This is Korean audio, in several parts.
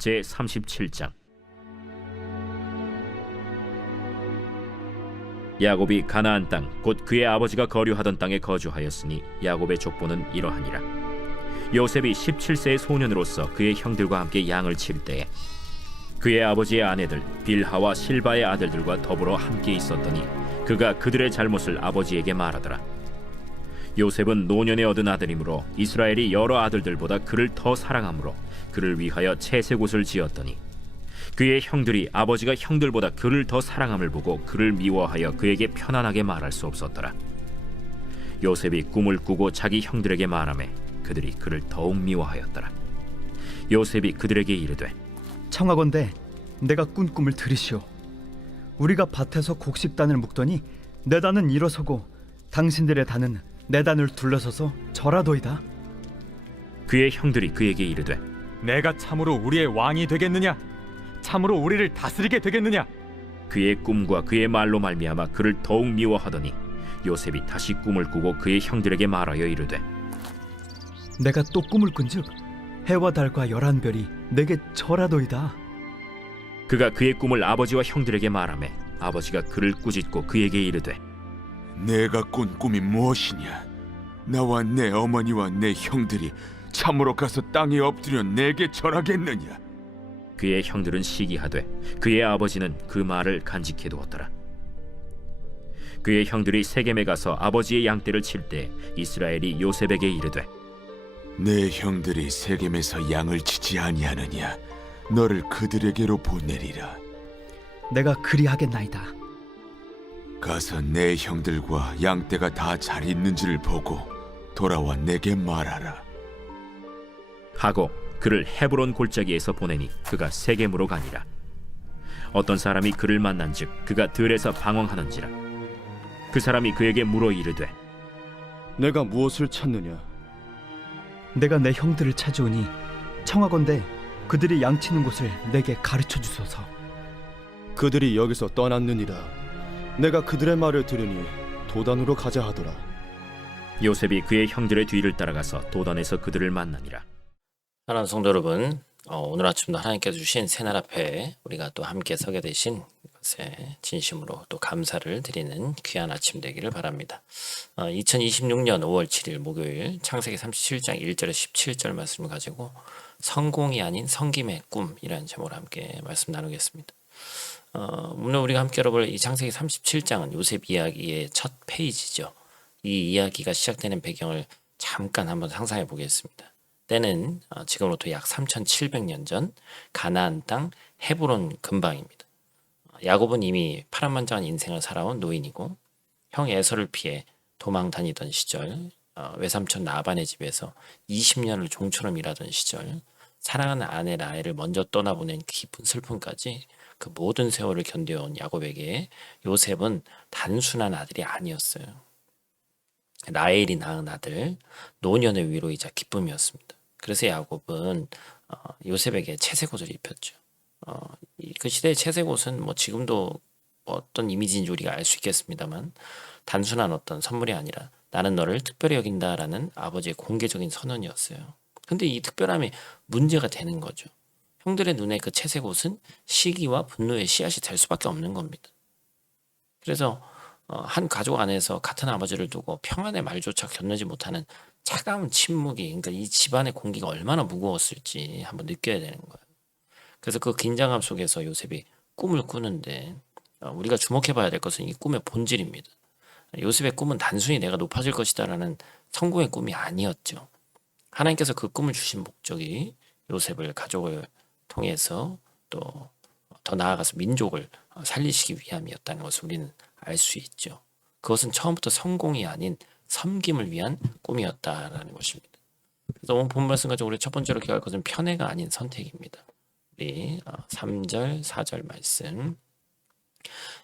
제37장. 야곱이 가나안 땅 곧 그의 아버지가 거류하던 땅에 거주하였으니 야곱의 족보는 이러하니라. 요셉이 17세의 소년으로서 그의 형들과 함께 양을 칠 때에 그의 아버지의 아내들 빌하와 실바의 아들들과 더불어 함께 있었더니 그가 그들의 잘못을 아버지에게 말하더라. 요셉은 노년에 얻은 아들이므로 이스라엘이 여러 아들들보다 그를 더 사랑하므로 그를 위하여 채색옷을 지었더니 그의 형들이 아버지가 형들보다 그를 더 사랑함을 보고 그를 미워하여 그에게 편안하게 말할 수 없었더라. 요셉이 꿈을 꾸고 자기 형들에게 말하매 그들이 그를 더욱 미워하였더라. 요셉이 그들에게 이르되 청하건대 내가 꾼 꿈을 들으시오. 우리가 밭에서 곡식단을 묶더니 내 단은 일어서고 당신들의 단은 내 단을 둘러서서 절하도이다. 그의 형들이 그에게 이르되 내가 참으로 우리의 왕이 되겠느냐? 참으로 우리를 다스리게 되겠느냐? 그의 꿈과 그의 말로 말미암아 그를 더욱 미워하더니 요셉이 다시 꿈을 꾸고 그의 형들에게 말하여 이르되 내가 또 꿈을 꾼즉 해와 달과 11별이 내게 절하도이다. 그가 그의 꿈을 아버지와 형들에게 말하매 아버지가 그를 꾸짖고 그에게 이르되 내가 꾼 꿈이 무엇이냐? 나와 내 어머니와 내 형들이 참으로 가서 땅에 엎드려 내게 절하겠느냐? 그의 형들은 시기하되 그의 아버지는 그 말을 간직해 두었더라. 그의 형들이 세겜에 가서 아버지의 양떼를 칠 때 이스라엘이 요셉에게 이르되 내 형들이 세겜에서 양을 치지 아니하느냐? 너를 그들에게로 보내리라. 내가 그리하겠나이다. 가서 내 형들과 양떼가 다 잘 있는지를 보고 돌아와 내게 말하라. 하고 그를 헤브론 골짜기에서 보내니 그가 세겜으로 가니라. 어떤 사람이 그를 만난즉 그가 들에서 방황하는지라. 그 사람이 그에게 물어 이르되 내가 무엇을 찾느냐? 내가 내 형들을 찾으오니 청하건대 그들이 양치는 곳을 내게 가르쳐 주소서. 그들이 여기서 떠났느니라. 내가 그들의 말을 들으니 도단으로 가자 하더라. 요셉이 그의 형들의 뒤를 따라가서 도단에서 그들을 만나니라. 사랑하는 성도 여러분, 오늘 아침도 하나님께서 주신 새날 앞에 우리가 또 함께 서게 되신 것에 진심으로 또 감사를 드리는 귀한 아침 되기를 바랍니다. 2026년 5월 7일 목요일 창세기 37장 1절에서 17절 말씀을 가지고 성공이 아닌 성김의 꿈이라는 제목으로 함께 말씀 나누겠습니다. 오늘 우리가 함께 열어볼 이 창세기 37장은 요셉 이야기의 첫 페이지죠. 이 이야기가 시작되는 배경을 잠깐 한번 상상해 보겠습니다. 때는 지금으로부터 약 3700년 전 가나안 땅 헤브론 근방입니다. 야곱은 이미 파란만장한 인생을 살아온 노인이고 형 에서를 피해 도망 다니던 시절, 외삼촌 라반의 집에서 20년을 종처럼 일하던 시절, 사랑하는 아내 라헬을 먼저 떠나보낸 깊은 슬픔까지 그 모든 세월을 견뎌온 야곱에게 요셉은 단순한 아들이 아니었어요. 라헬이 낳은 아들, 노년의 위로이자 기쁨이었습니다. 그래서 야곱은 요셉에게 채색옷을 입혔죠. 그 시대의 채색옷은 뭐 지금도 어떤 이미지인지 우리가 알 수 있겠습니다만 단순한 어떤 선물이 아니라 나는 너를 특별히 여긴다라는 아버지의 공개적인 선언이었어요. 근데 이 특별함이 문제가 되는 거죠. 형들의 눈에 그 채색옷은 시기와 분노의 씨앗이 될 수밖에 없는 겁니다. 그래서 한 가족 안에서 같은 아버지를 두고 평안의 말조차 견디지 못하는 차가운 침묵이, 그러니까 이 집안의 공기가 얼마나 무거웠을지 한번 느껴야 되는 거예요. 그래서 그 긴장감 속에서 요셉이 꿈을 꾸는데 우리가 주목해 봐야 될 것은 이 꿈의 본질입니다. 요셉의 꿈은 단순히 내가 높아질 것이다라는 성공의 꿈이 아니었죠. 하나님께서 그 꿈을 주신 목적이 요셉을 가족을 통해서 또 더 나아가서 민족을 살리시기 위함이었다는 것을 우리는 알 수 있죠. 그것은 처음부터 성공이 아닌 섬김을 위한 꿈이었다라는 것입니다. 그래서 오늘 본 말씀 가지고 우리 첫 번째로 기억할 것은 편애가 아닌 선택입니다. 우리 3절, 4절 말씀.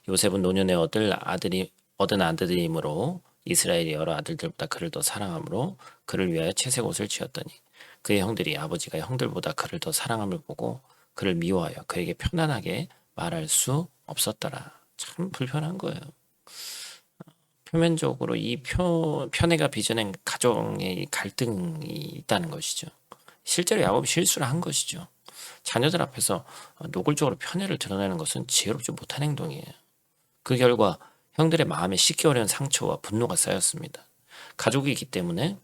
요셉은 노년에 얻은 아들이므로 이스라엘의 여러 아들들보다 그를 더 사랑함으로 그를 위하여 채색옷을 지었더니 그의 형들이 아버지가 형들보다 그를 더 사랑함을 보고 그를 미워하여 그에게 편안하게 말할 수 없었더라. 참 불편한 거예요. 표면적으로 이 편애가 빚어낸 가정의 갈등이 있다는 것이죠. 실제로 야곱이 실수를 한 것이죠. 자녀들 앞에서 노골적으로 편애를 드러내는 것은 지혜롭지 못한 행동이에요. 그 결과 형들의 마음에 씻기 어려운 상처와 분노가 쌓였습니다. 가족이기 때문에,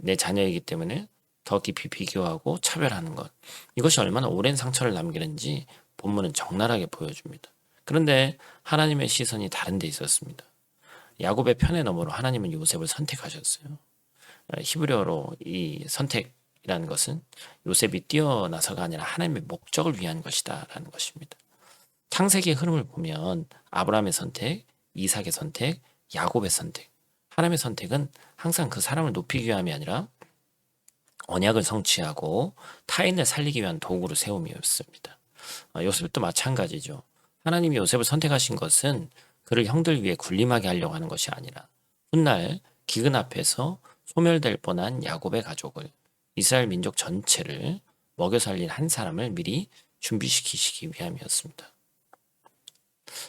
내 자녀이기 때문에 더 깊이 비교하고 차별하는 것, 이것이 얼마나 오랜 상처를 남기는지 본문은 적나라하게 보여줍니다. 그런데 하나님의 시선이 다른 데 있었습니다. 야곱의 편애 너머로 하나님은 요셉을 선택하셨어요. 히브리어로 이 선택이라는 것은 요셉이 뛰어나서가 아니라 하나님의 목적을 위한 것이다 라는 것입니다. 창세기의 흐름을 보면 아브라함의 선택, 이삭의 선택, 야곱의 선택, 하나님의 선택은 항상 그 사람을 높이기 위함이 아니라 언약을 성취하고 타인을 살리기 위한 도구로 세움이었습니다. 요셉도 마찬가지죠. 하나님이 요셉을 선택하신 것은 그를 형들 위해 군림하게 하려고 하는 것이 아니라 훗날 기근 앞에서 소멸될 뻔한 야곱의 가족을, 이스라엘 민족 전체를 먹여 살릴 한 사람을 미리 준비시키시기 위함이었습니다.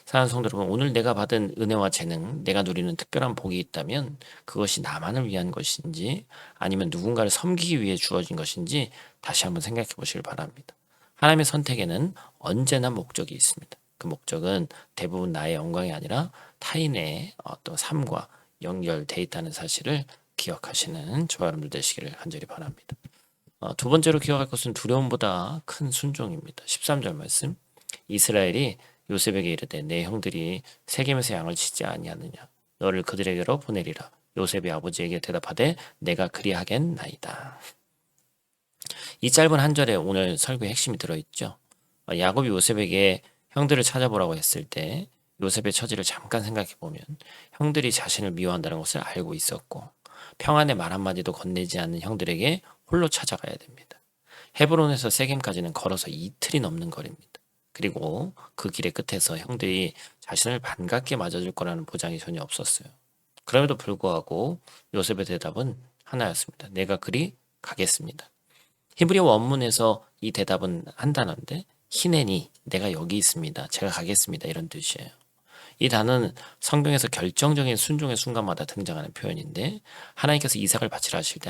사랑하는 성도 여러분, 오늘 내가 받은 은혜와 재능, 내가 누리는 특별한 복이 있다면 그것이 나만을 위한 것인지 아니면 누군가를 섬기기 위해 주어진 것인지 다시 한번 생각해 보시길 바랍니다. 하나님의 선택에는 언제나 목적이 있습니다. 그 목적은 대부분 나의 영광이 아니라 타인의 어떤 삶과 연결돼 있다는 사실을 기억하시는 저와 여러분들 되시기를 간절히 바랍니다. 두 번째로 기억할 것은 두려움보다 큰 순종입니다. 13절 말씀, 이스라엘이 요셉에게 이르되 내 형들이 세겜에서 양을 치지 아니하느냐, 너를 그들에게로 보내리라. 요셉이 아버지에게 대답하되 내가 그리하겠나이다. 이 짧은 한 절에 오늘 설교의 핵심이 들어있죠. 야곱이 요셉에게 형들을 찾아보라고 했을 때 요셉의 처지를 잠깐 생각해 보면 형들이 자신을 미워한다는 것을 알고 있었고 평안의 말 한마디도 건네지 않는 형들에게 홀로 찾아가야 됩니다. 헤브론에서 세겜까지는 걸어서 이틀이 넘는 거리입니다. 그리고 그 길의 끝에서 형들이 자신을 반갑게 맞아줄 거라는 보장이 전혀 없었어요. 그럼에도 불구하고 요셉의 대답은 하나였습니다. 내가 그리 가겠습니다. 히브리 원문에서 이 대답은 한 단어인데 히네니, 내가 여기 있습니다. 제가 가겠습니다. 이런 뜻이에요. 이 단어는 성경에서 결정적인 순종의 순간마다 등장하는 표현인데 하나님께서 이삭을 바치라 하실 때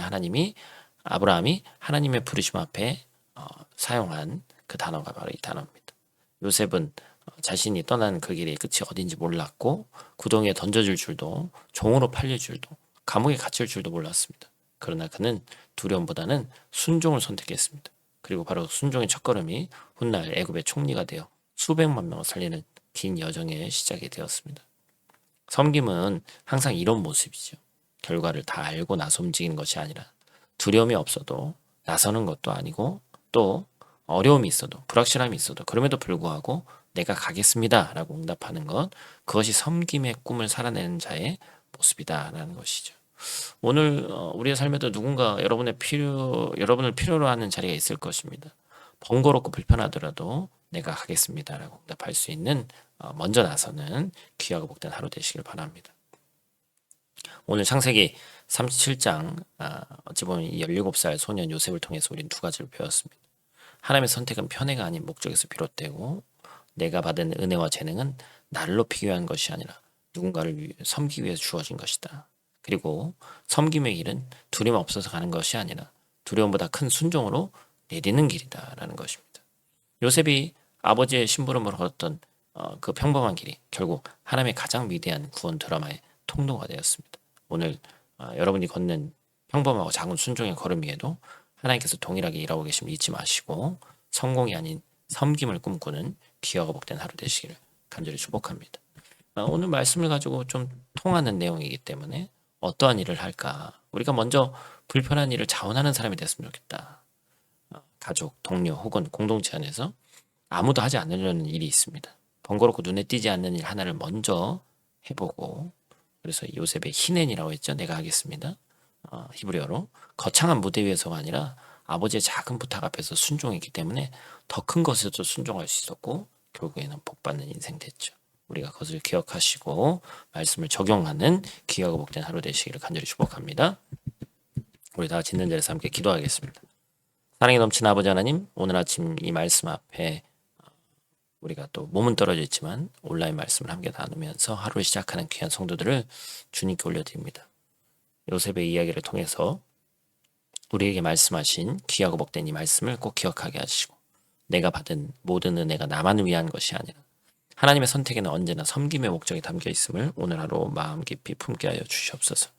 아브라함이 하나님의 부르심 앞에 사용한 그 단어가 바로 이 단어입니다. 요셉은 자신이 떠난 그 길의 끝이 어딘지 몰랐고 구덩이에 던져질 줄도, 종으로 팔릴 줄도, 감옥에 갇힐 줄도 몰랐습니다. 그러나 그는 두려움보다는 순종을 선택했습니다. 그리고 바로 순종의 첫걸음이 훗날 애굽의 총리가 되어 수백만 명을 살리는 긴 여정의 시작이 되었습니다. 섬김은 항상 이런 모습이죠. 결과를 다 알고 나서 움직이는 것이 아니라 두려움이 없어도 나서는 것도 아니고 또 어려움이 있어도 불확실함이 있어도 그럼에도 불구하고 내가 가겠습니다 라고 응답하는 것, 그것이 섬김의 꿈을 살아내는 자의 모습이다라는 것이죠. 오늘 우리의 삶에도 누군가 여러분을 필요로 하는 자리가 있을 것입니다. 번거롭고 불편하더라도 내가 가겠습니다라고 응답할 수 있는 먼저 나서는 귀하고 복된 하루 되시길 바랍니다. 오늘 창세기 37장 어찌 보면 이 17살 소년 요셉을 통해서 우리는 두 가지를 배웠습니다. 하나님의 선택은 편애가 아닌 목적에서 비롯되고 내가 받은 은혜와 재능은 나를 높이기 위한 것이 아니라 누군가를 섬기기 위해 주어진 것이다. 그리고 섬김의 길은 두려움 없어서 가는 것이 아니라 두려움보다 큰 순종으로 내리는 길이다라는 것입니다. 요셉이 아버지의 심부름을 얻었던 그 평범한 길이 결국 하나님의 가장 위대한 구원 드라마의 통로가 되었습니다. 오늘 여러분이 걷는 평범하고 작은 순종의 걸음 위에도 하나님께서 동일하게 일하고 계심을 잊지 마시고 성공이 아닌 섬김을 꿈꾸는 귀하고 복된 하루 되시기를 간절히 축복합니다. 오늘 말씀을 가지고 좀 통하는 내용이기 때문에 어떠한 일을 할까? 우리가 먼저 불편한 일을 자원하는 사람이 됐으면 좋겠다. 가족, 동료 혹은 공동체 안에서 아무도 하지 않으려는 일이 있습니다. 번거롭고 눈에 띄지 않는 일 하나를 먼저 해보고, 그래서 요셉의 히넨이라고 했죠. 내가 하겠습니다. 히브리어로 거창한 무대 위에서가 아니라 아버지의 작은 부탁 앞에서 순종했기 때문에 더 큰 것에도 순종할 수 있었고 결국에는 복받는 인생 됐죠. 우리가 그것을 기억하시고 말씀을 적용하는 귀하고 복된 하루 되시기를 간절히 축복합니다. 우리 다 같이 있는 자리에서 함께 기도하겠습니다. 사랑이 넘치는 아버지 하나님, 오늘 아침 이 말씀 앞에 우리가 또 몸은 떨어져 있지만 온라인 말씀을 함께 나누면서 하루를 시작하는 귀한 성도들을 주님께 올려드립니다. 요셉의 이야기를 통해서 우리에게 말씀하신 귀하고 복된 이 말씀을 꼭 기억하게 하시고 내가 받은 모든 은혜가 나만을 위한 것이 아니라 하나님의 선택에는 언제나 섬김의 목적이 담겨 있음을 오늘 하루 마음 깊이 품게 하여 주시옵소서.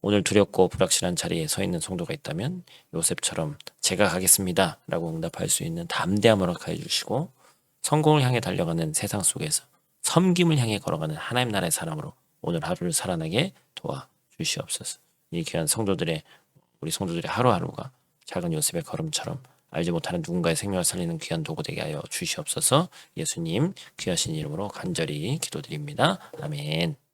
오늘 두렵고 불확실한 자리에 서 있는 성도가 있다면 요셉처럼 제가 가겠습니다 라고 응답할 수 있는 담대함을 허락하여 주시고, 성공을 향해 달려가는 세상 속에서 섬김을 향해 걸어가는 하나님 나라의 사람으로 오늘 하루를 살아나게 도와주시옵소서. 이 귀한 성도들의, 우리 성도들의 하루하루가 작은 요셉의 걸음처럼 알지 못하는 누군가의 생명을 살리는 귀한 도구 되게 하여 주시옵소서. 예수님 귀하신 이름으로 간절히 기도드립니다. 아멘.